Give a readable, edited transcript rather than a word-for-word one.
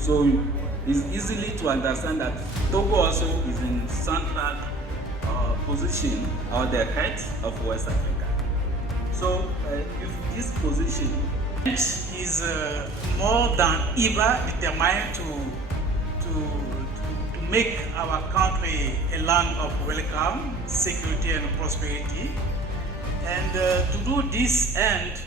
So it's easily to understand that Togo also is in central position or the head of West Africa. So if this position is more than ever determined to make our country a land of welcome, security and prosperity. And to do this end,